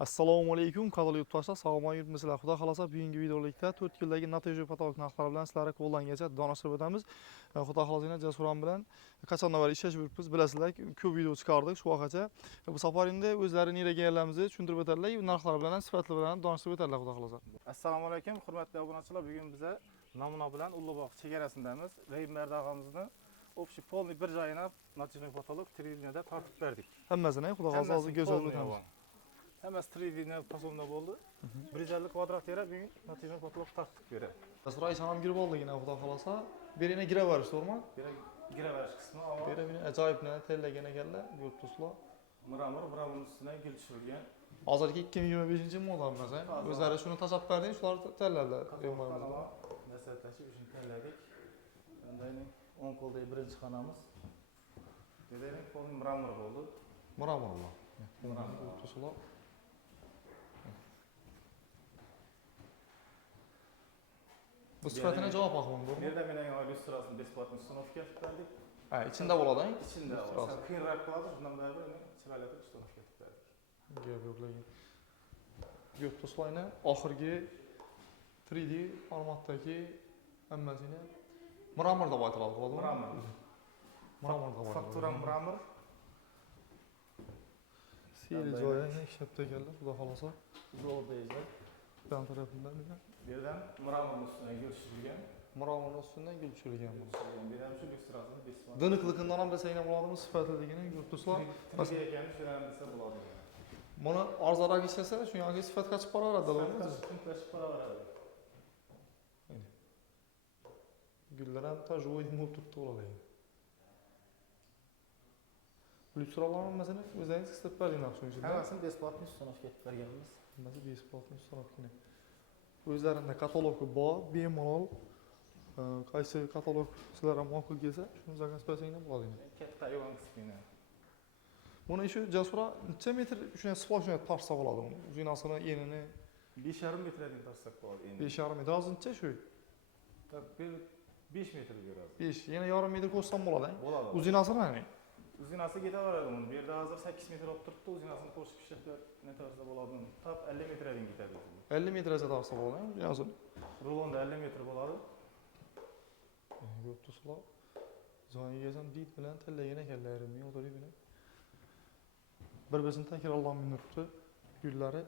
Assalomu alaykum, qadrli yurtdoshlar, sog'lom yuribmisizlar. Xudo xolasa bugungi videolikda 4 yildagi natija patolog narxlari bilan sizlarga qo'llangancha donishtirib o'tamiz. Xudo xolasa Jasuram bilan qachondan beri ishlashib yuribmiz, bilasizlar, ko'p video chiqardik shu vaqtgacha. Bu safar endi o'zlari nega kelganimizni tushuntirib o'tadilar, narxlar bilan, sifatlar bilan donishtirib o'tadilar, xudo xolasa. Assalomu alaykum, hurmatli obunachilar. Bugun biz namuna bilan Ulug'bog' chegarasindamiz. Rayimberdi og'amizni общий полный bir joyini natijali patolog 3 yilda tortib berdik. Hammasini xudo xolasa hozir ko'rsatib o'tamiz. Hammasi 3 yilda pasomda bo'ldi. 150 kvadrat yer bugun natijali patolog tortib beradi. Jasuray sanam girib oldigina, xudo xolasa. Berina giraverish, to'g'rimi? Giraverish qismi ama Berina ajoyibni tayyorlagan ekanlar, yurtdoshlar. Mramor ustidan gul tushirilgan. Hozirgi 2025-model emas, o'zlari shuni tashlab berding, shular tayyorladilar. Maslahatlashib uchun tayyorladik. Undan 10 qo'ldagi birinchi xonamiz. Dedik, qo'lim mramor bo'ldi. Mramorlar. Yurtdoshlar. Bu sifatine cevap bakmam, doğru mu? Nerede benim illüstrasyonu besplatno uстановka yapıp verdik. Ha, içinde buladı, he? İçinde var. Sen kıyınrak kıladı, bundan beri çıraylatıp uстановka yapıp verdik. Gel yo'qlagan. Yurtdoshlarni oxirgi 3D formatdagi hammasini mramor deb aytiladi, bo'ladimi? Mramor. Mramor deb aytiladi. Faktura mramor. Siyli joyini ishlab ekanlar, xudo xolasa. Zo'l beyizlar. Yan tarafından bir de. Birden mramorun üstüne görüşülgen. Mramorun üstünden gül çürüyen bu. Birden şu illüstrasyonu besplatno. Dınıklıkından ham desayna bo'ladimi, sifatliligini yurtdoshlar. Türkiye'ye gelmiş öğrenmesi buladı. Buni arzonroq ishlasa, shunga sifatga chiqib boraveradi, to'g'rimi? Sifatga para veradi. Gullar ham tajvoid bo'lib turibdi, bo'ladi. Lyustralarni hammasini o'zingiz istab berdinglar shuning uchun. Hammasini besplatno uстановka yapıp verganmiz. Hammasi besplatno uстановkani. O'zlarida katalogi bor, bemalol qaysi katalog sizlarga ma'qul kelsa, shuni zakaz qilsanglar bo'ladi. Katta yo'l qismini. Buni shu Jasura necha metr shunday splashni tarsa bo'ladi uni. Uzinasini, enini 5,5 metreden tarsak bo'ladi endi. 5,5 metr. Hozircha shu. 5 metre görüyoruz. 5, yana yarım metr ko'rsam bo'ladi. Bo'ladi. Uzinasini qani? Uzinasi ketaveradi uni. Bu yerda hozir 8 metr olib turibdi, uzinasini qo'shib ishlab ne tarzda bo'ladi? Tap 50 metreden ketadi. 50 metrgacha tarsa bo'ladi, uzinasini. Rulonda 50 metr bo'ladi. Yurtdoshlar joyiga ham dit bilan tanlagan ekanlar, men o'tirib bilan. Bir-birini takrorlanmay turibdi, gullari.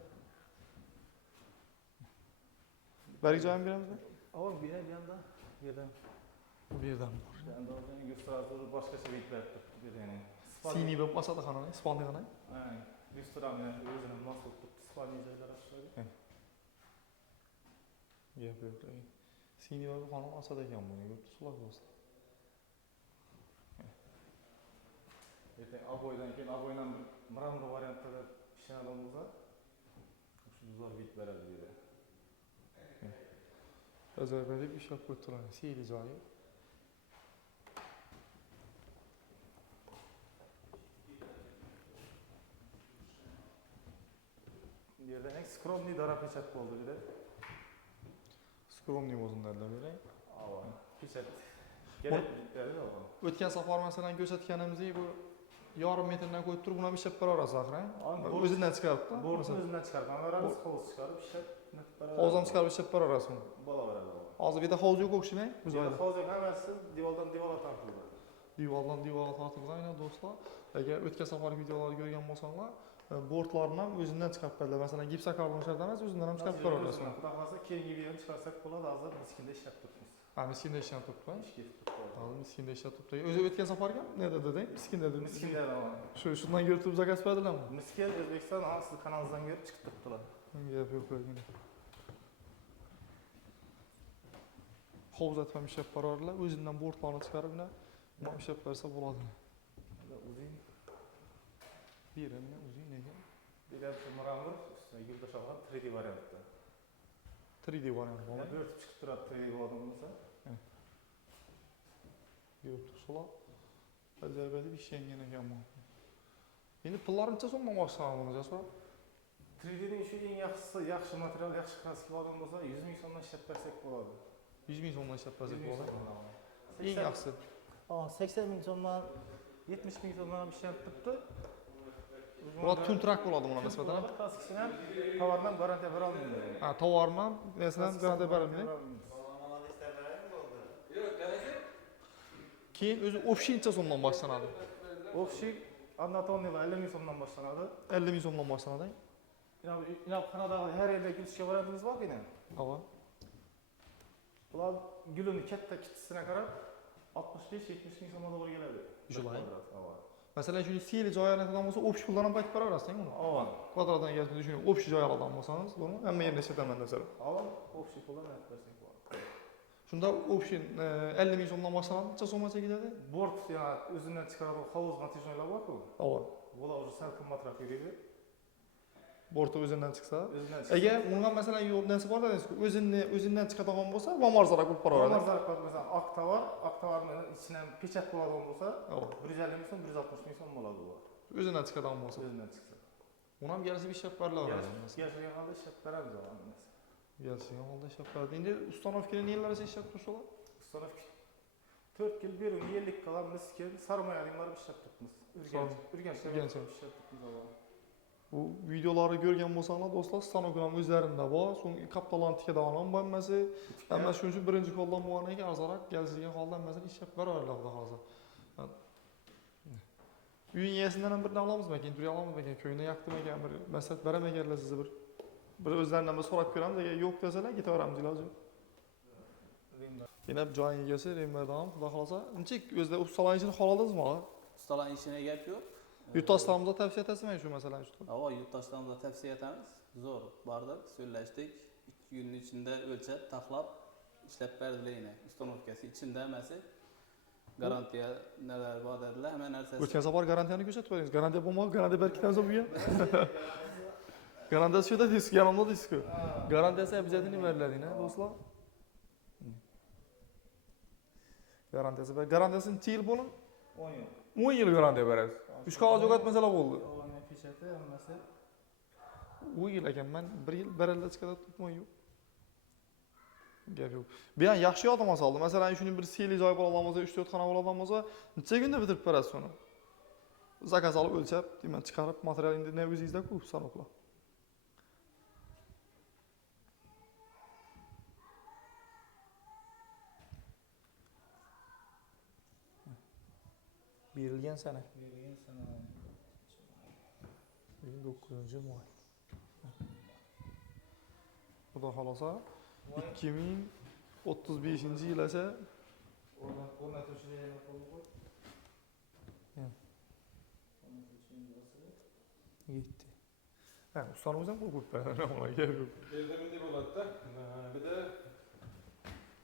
Bergi joyim beramizmi? Avval bir yanda yerdan. Bu yerdan bor. Yanda o'zini illyustrator boshqacha bitlar turibdi, bir yana. Siniy bo'lib qolsa qanday? Ispaniya qanday? Ha, illyustratorni o'zini mos qilib turibdi, Ispaniya joylar ochiladi. Gap yo'q. Siniy bo'lib qolgan asad ekan buni, yurtdoshlar bo'lsa. Ertaga aboydan keyin aboydan mramor variantida ishlanadigan bo'lsa, shu zo'r bit beradi dedi. Ajoyib ishlab qo'yibdilar, siyli joyi. Bu yerda eng skromniy dora pechat bo'ldi dedi. Skromniy o'zinlardan beri. Ava, pechat. Kerak dedi o. O'tgan safar masalan ko'rsatganimizdek bu yarim metrdan qo'yib turib, buni ham ishlab beraverasiz axir. O'zidan chiqaribdi. Bo'rtni o'zidan chiqarib beramiz, hovuz chiqarib ishlab beraveramiz. Hovuzdan chiqarib ishlab beraverasiz uni. Bo'laveradi. Hozir bu yerda hovuz yo'q o'xshamay, bu Biz joyda. hozir hammasi divordan divorga tortildi. Divordan divorga tortilgan aynan do'stlar. Agar o'tgan safar videolarni ko'rgan bo'lsanglar, bortlarni ham o'zidan chiqarib beradilar. Masalan, gipsokarbon shartdan emas, o'zidan ham chiqarib beraverasiz. Xudo xolasa keyingi videoni chiqarsak bo'ladi, hozir miskinda ishlab turibmiz. Ha, miskinda ishlab turibdi. Ish ketib turibdi. Hozir miskinda ishlab turibdi. O'zi o'tgan safarga nima dedi? Miskinda dedi. Miskinda ama. Shundan ko'rib turib zakaz berdilarmi? Miskin O'zbekiston siz kanalingizdan ko'rib chiqib turibdilar. Gap yo'q bo'lgan. Hovuzat ham ishlab beraverdilar, o'zidan bortlarni chiqarib bilan nima ishlab bersa bo'ladi. O'zing Beramni o'zing nega? degan mramor ustida yurtdosh olgan 3D variantda. 3D variant bor. Bo'rtib chiqib turadi 3D bo'lgan bo'lsa. Yurtdoshlar ajoyib ishlangan ekan bu. Endi pullarimcha so'mdan boshlayman buni Jasur. 3D'ning shu eng yaxshi material, yaxshi kraska olgan bo'lsa 100 ming so'mdan ishlab bersak bo'ladi. 100 ming so'mdan ishlab bersak bo'ladi. Eng Eng yaxshisi. 80 ming so'mdan 70 ming so'mdan ham ishlanib turibdi. Bular tuntrak bo'ladi buna nisbatan. Klassik ham tovardan garantiya bera olmaydi. Ha, tovarni ham masalan garantiya berilmaydi. Keyin o'zi общий necha so'mdan boshlanadi? Общий однотонный 50 ming so'mdan boshlanadi. 50 ming so'mdan boshlanadi. Inapxonadagi har yerda gulishga variantimiz bor ekan. Ava. Bular gulini katta kichkisine qarab 65-70 ming so'mga to'g'ri keladi. Julay. Masalan, shuni seli joylardan bo'lsa, общий puldan ham qaytib beraverasizmi uni? Avan. Kvadratdan kelsa, shuni общий joylardan bo'lsangiz, buni hamma yerda ishlataman desam. Avan общий puldan aytib bersak bo'ladi. Shunda общий 50 ming so'mdan boshlanadi, necha so'mgacha ketadi? Bort yani o'zidan chiqaradigan hovuz natijali bor-ku. Ava. Bular уже sal qimmatroq yuradi. Borti o'zidan chiqsa. O'zidan chiqsa. Agar unga masalan yo'l narsa bor dedingiz-ku, o'zidan chiqadigan bo'lsa, vamorzaroq bo'lib boraveradi. Vamorzaroq mesela aktavarni ichidan pechat bo'ladigan bo'lsa, 150 ming so'm, 160 ming so'm bo'ladi bu. O'zidan chiqadigan bo'lsa. O'zidan chiqsa. Uni ham yarasi ishlab berilaveradi. Yashagan holda ishlab beramiz o'g'lum. Yashagan holda ishlab beradi. Endi ustanovkani nelarcha ishlab tursalar? Ustanovka 4 yil bir yillik qilamiz ki sarmoyaning barib ishlab turibmiz. Urgancha ishlab turibmiz o'g'lum. Bu videolarni ko'rgan bo'lsanglar do'stlar, stanoklar ham o'zlarida bor. So'ng kaptalan tikadigan ham bo'lmasa, hamma shuning uchun birinchi qo'ldan bo'lganidan keyin arzonroq kelishgan holda hammasini ishlab beraveradi xudo xolasa. Uyning egasidan ham bir olamizmi ekan, turiy olamizmi ekan, ko'yni yoqdimi ekan, bir maslahat beramaganlar sizni bir o'zlaridan bir so'rab ko'ramiz, agar yo'q desalar ketaveramiz iloji. Yana joy egasi Remberdan xudo xolasa, nechik o'zida ustalar ishini xohladingizmi? Ustalar ishine gap yo'q. Yurtdoshlarimizni tavsiya etasizmi shu masalani shu? Avo yurtdoshlarimizni tavsiya etamiz. Zo'r bordik, so'zlashdik. 2 kunning ichida o'lchab, taxlab ishlab berdilar yana. Ustanovkasi ichida emas. Garantiya nelar bor dedilar, hamma narsasi. O'tgan safar garantiyani ko'rsatib qo'ydingiz. Garantiya bo'lmadi, garantiya berkitamiz bu ham. Garantiyasi shuda deysiz, yanımda deysiz-ku. Garantiyasi обязательно beriladi, do'stlar. Garantiyasi ber. Garantiyasi necha yil bo'lin? 10 yil. 10 yil garantiya berasiz. 3 qog'oz yo'qotmasalar bo'ldi. O'g'longa pechati hammasi 10 yil ekan, men 1 yil baralla chiqadi tutmay yo'q. Gap yo'q. Bu ham yaxshi yodimga soldi. Masalan, shuni bir seli joy bo'ladigan bo'lsa, 3-4 xona bo'ladigan bo'lsa, necha kunda bitirib berasiz uni? Zakaz olib o'lchab, demak chiqarib, materialingni ne o'zingizda-ku, sanoqlar. Berilgan sana. 9-may. Xudo xolasa 2035-yil esa o'rnatuvchilarga qo'l qo'y. yetti. Ha, ustamiz ham qo'l qo'yib beradi, ona gap yo'q. Endi bunday bo'ladi-da. Bir de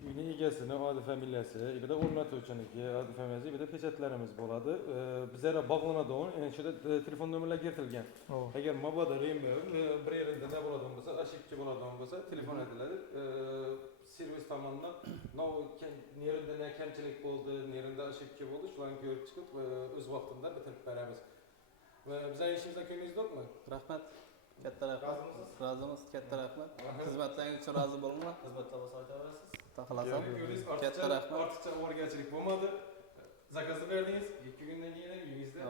uyning egasini odi familiyasi, bir de o'rnatuvchiniki odi familiyasi, bir de pechatlarimiz bo'ladi. Bizlara bog'lanadigan, ya'ni shunda telefon nomerlari kiritilgan. Agar mabodo Rember bir yerida nima bo'ladigan bo'lsa, ошибка bo'ladigan bo'lsa, telefon aytiladi. Servis tomonidan nereda ne kamchilik bo'ldi, nereda ошибка bo'ldi, shularni ko'rib chiqib, o'z vaqtida bitirib beramiz. Va bizning ishimizdan ko'nglingizdami? Rahmat. Katta rahmat. Razimiz, katta rahmat. Xizmatlaringiz uchun rozi bo'linglar. Xizmatlar bo'lsa aytaverasiz. Taxlasam. Katta rahmat. Ortiqcha o'rganchilik bo'lmadi. Zakazni berdingiz, 2 kundan keyin uyingizda.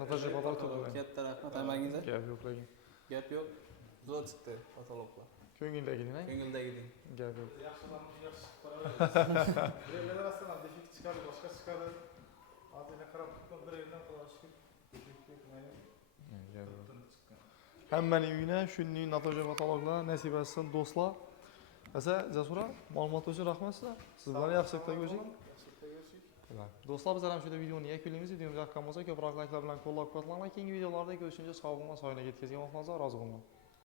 Nataja patol turdi. Katta rahmat hammangizga. Gap yo'q lekin. Gap yo'q. Zo'r chiqdi fotolovlar. Ko'ngildagini, Ko'ngildagidek. gap yo'q. Yaxshilarni yaxshi qaraverasiz. Birlar orasidan defekt chiqadi, boshqa chiqadi. Hozirga qarab turibman, bir yerdan Xudo shukr. Defekt yo'q. Hammaning uyina shunday natoja patologlar nasib etsin do'stlar. Asa, Jasura, ma'lumot uchun rahmat sizlar. Sizlarni yaxshilikda ko'rishing. Do'stlar, biz ham shunda videoni yakunlaymiz. Videomiz yoqqan bo'lsa, ko'proq layklar bilan qo'llab-quvvatlanglar. Keyingi videolarda ko'rishguncha sog' bo'linglar, soylarga yetkazgan vaqtingizda rozi bo'linglar.